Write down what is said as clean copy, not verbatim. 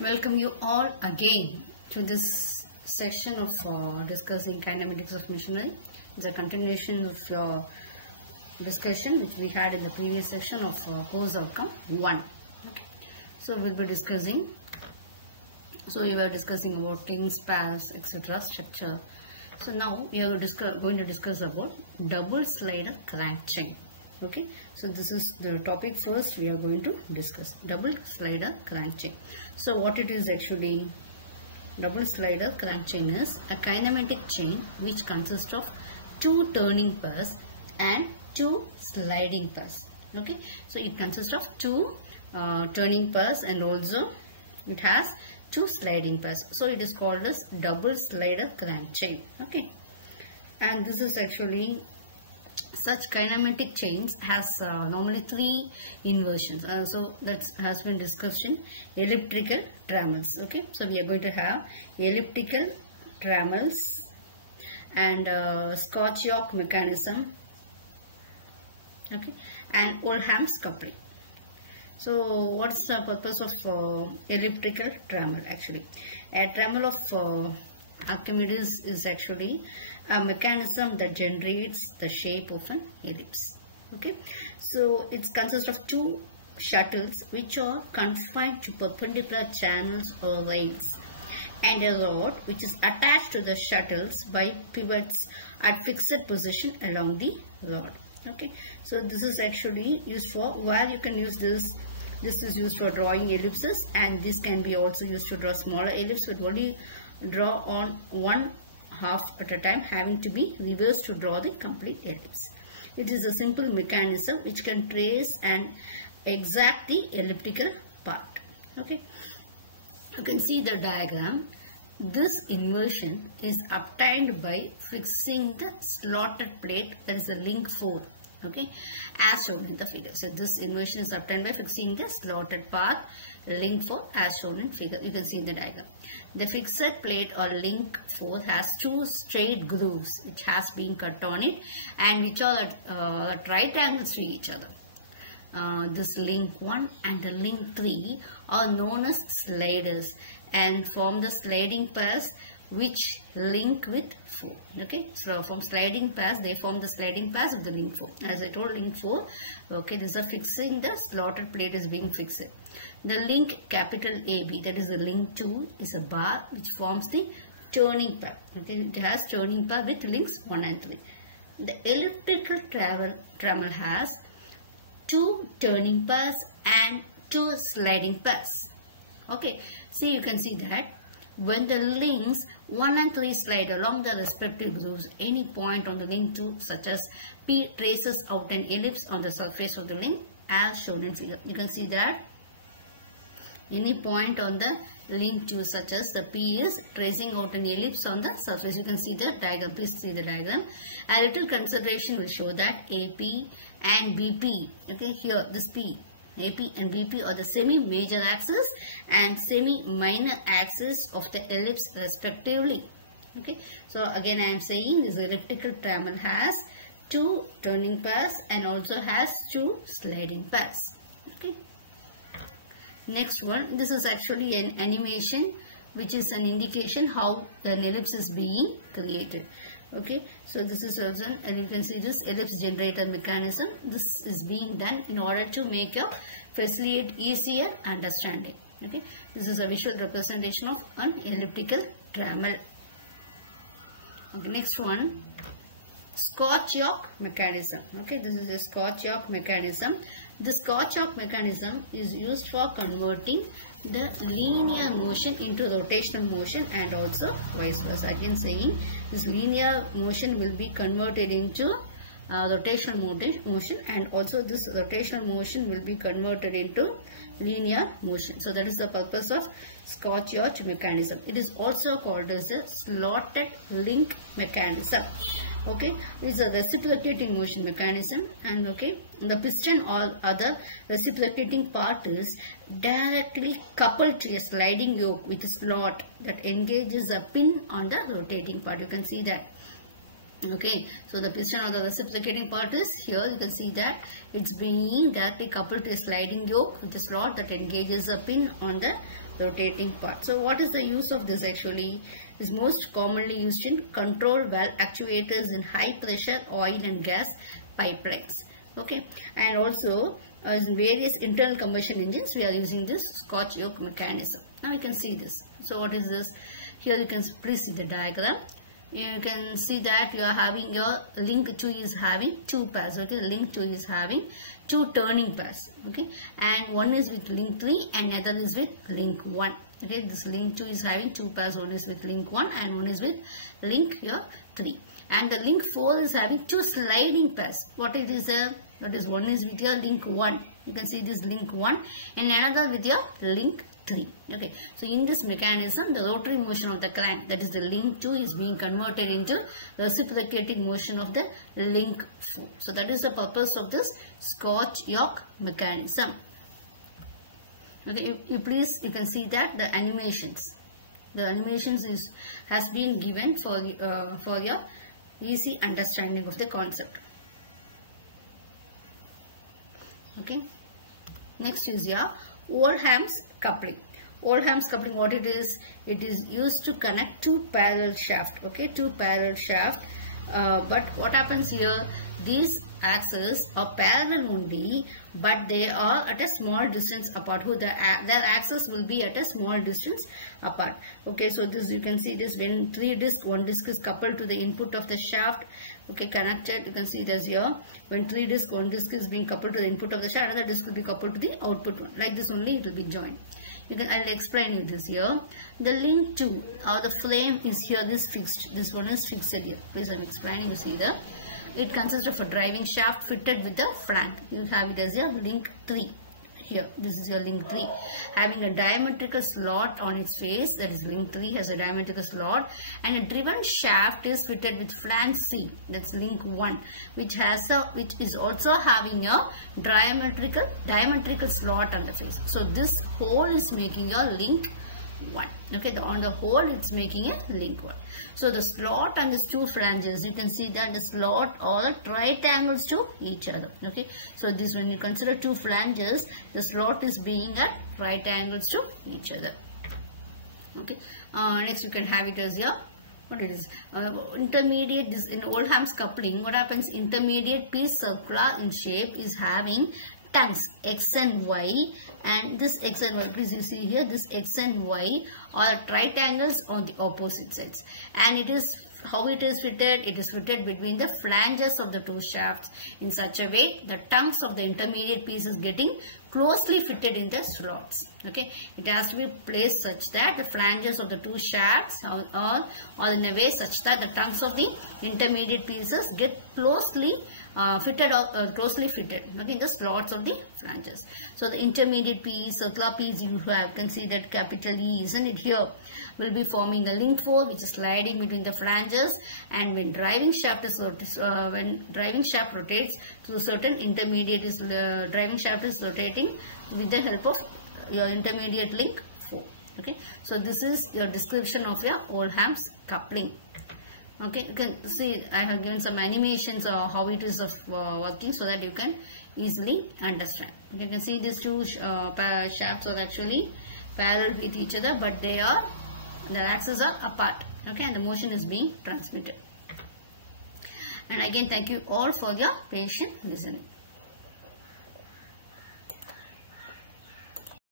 Welcome you all again to this section of discussing kinematics of machinery. It's a continuation of your discussion which we had in the previous section of course outcome 1. Okay. So we'll be discussing. So we were discussing about things, pairs, etc. structure. So now we are going to discuss about double slider crank chain. Okay, so this is the topic. First we are going to discuss double slider crank chain. So what it is actually, double slider crank chain is a kinematic chain which consists of two turning pairs and two sliding pairs. Okay, so it consists of two turning pairs and also it has two sliding pairs. So it is called as double slider crank chain. Okay, and this is actually, such kinematic chains has normally three inversions. So that has been discussed in elliptical trammels. Okay, so we are going to have elliptical trammels and Scotch-Yoke mechanism. Okay, and Oldham's coupling. So what's the purpose of elliptical trammel? Actually, a trammel of Archimedes is actually a mechanism that generates the shape of an ellipse. Okay, so it consists of two shuttles which are confined to perpendicular channels or rails, and a rod which is attached to the shuttles by pivots at fixed position along the rod. Okay, so this is actually used for, where you can use this. This is used for drawing ellipses, and this can be also used to draw smaller ellipses, but only draw on one half at a time, having to be reversed to draw the complete ellipse. It is a simple mechanism which can trace and exact the elliptical part. Okay, you can see the diagram. This inversion is obtained by fixing the slotted plate, that is the link 4. Okay, as shown in the figure. So this inversion is obtained by fixing the slotted path link 4 as shown in figure. You can see in the diagram. The fixed plate or link 4 has two straight grooves which has been cut on it and which are at right angles to each other. This link 1 and the link 3 are known as sliders and form the sliding pairs which link with 4. Okay, so from sliding pairs they form the sliding pairs of the link 4. As I told, link 4. Okay, this is fixing the slotted plate is being fixed. The link capital AB, that is the link 2, is a bar which forms the turning pair. Okay, it has turning pair with links 1 and 3. The elliptical trammel has two turning pairs and two sliding pairs. Okay, see, you can see that when the links 1 and 3 slide along the respective grooves, any point on the link 2 such as P traces out an ellipse on the surface of the link as shown in figure. You can see that any point on the link 2 such as the P is tracing out an ellipse on the surface. You can see the diagram. Please see the diagram. A little consideration will show that AP and BP, okay, here this P, AP and BP are the semi-major axis and semi-minor axis of the ellipse respectively. Okay, so again I am saying this elliptical trammel has two turning pairs and also has two sliding pairs. Okay, next one, this is actually an animation which is an indication how an ellipse is being created. Okay, so this is also, and you can see this ellipse generator mechanism. This is being done in order to make your facilitate easier understanding. Okay, this is a visual representation of an elliptical trammel. Okay, next one, Scotch-Yoke mechanism. Okay, this is a Scotch-Yoke mechanism. The Scotch-Yoke mechanism is used for converting the linear motion into rotational motion and also vice versa. Again saying, this linear motion will be converted into rotational motion, and also this rotational motion will be converted into linear motion. So that is the purpose of Scotch-Yoke mechanism. It is also called as the slotted link mechanism. Okay, it is a reciprocating motion mechanism, and okay, the piston or other reciprocating part is directly coupled to a sliding yoke with a slot that engages a pin on the rotating part. You can see that Okay, so the piston or the reciprocating part is here. You can see that it's being directly coupled to a sliding yoke with a slot that engages a pin on the rotating part. So what is the use of this actually? Is most commonly used in control valve actuators in high pressure oil and gas pipelines. Okay, and also in various internal combustion engines we are using this Scotch yoke mechanism. Now you can see this. So what is this? Here you can please see the diagram. You can see that you are having your link 2 is having 2 pairs. Okay, link 2 is having 2 turning pairs. Okay, and one is with link 3 and another is with link 1. Okay, this link 2 is having 2 pairs. One is with link 1 and one is with link here 3. And the link 4 is having 2 sliding pairs. What it is there? That is, one is with your link 1. You can see this link 1 and another with your link 3. Okay, so in this mechanism, the rotary motion of the crank, that is the link 2, is being converted into reciprocating motion of the link 4. So that is the purpose of this Scotch yoke mechanism. Okay, you can see that the animations has been given for your easy understanding of the concept. Okay, next is your Oldham's coupling. Oldham's coupling, what it is used to connect 2 parallel shaft. Okay, 2 parallel shaft. But what happens here? These axes are parallel only, but they are at a small distance apart. Their axes will be at a small distance apart. Okay, so this you can see this when 3 disc, 1 disc is coupled to the input of the shaft. Okay, connected. You can see this here. When 3 disc, 1 disc is being coupled to the input of the shaft, another disc will be coupled to the output one. Like this only it will be joined. I'll explain you this here. The link 2 or the flame is here. This fixed. This one is fixed here. Please, I'm explaining. You see there. It consists of a driving shaft fitted with a flank. You have it as your link 3. Here, this is your link 3, having a diametrical slot on its face. That is, link 3 has a diametrical slot, and a driven shaft is fitted with flank C. That's link 1, which is also having a diametrical slot on the face. So this hole is making your link 1. Okay, on the whole it's making a link 1. So the slot and these 2 flanges, you can see that the slot are right angles to each other. Okay, so this, when you consider 2 flanges, the slot is being at right angles to each other. Okay, next you can have it as your, what it is, intermediate. This in Oldham's coupling, what happens? Intermediate piece circular in shape is having tongues X and Y, and this X and Y, please you see here, this X and Y are at right angles on the opposite sides, and it is how it is fitted. It is fitted between the flanges of the 2 shafts in such a way the tongues of the intermediate piece is getting closely fitted in the slots. Okay, it has to be placed such that the flanges of the 2 shafts are in a way such that the tongues of the intermediate pieces get closely fitted okay, in the slots of the flanges. So the intermediate piece, circular piece, you can see that capital E, isn't it, here, will be forming a link 4 which is sliding between the flanges, and when driving shaft rotates through certain intermediate driving shaft is rotating with the help of your intermediate link 4. Okay, so this is your description of your Oldham's coupling. Okay, you can see I have given some animations of how it is working so that you can easily understand. You can see these 2 shafts are actually parallel with each other, but their axes are apart. Okay, and the motion is being transmitted. And again, thank you all for your patient listening.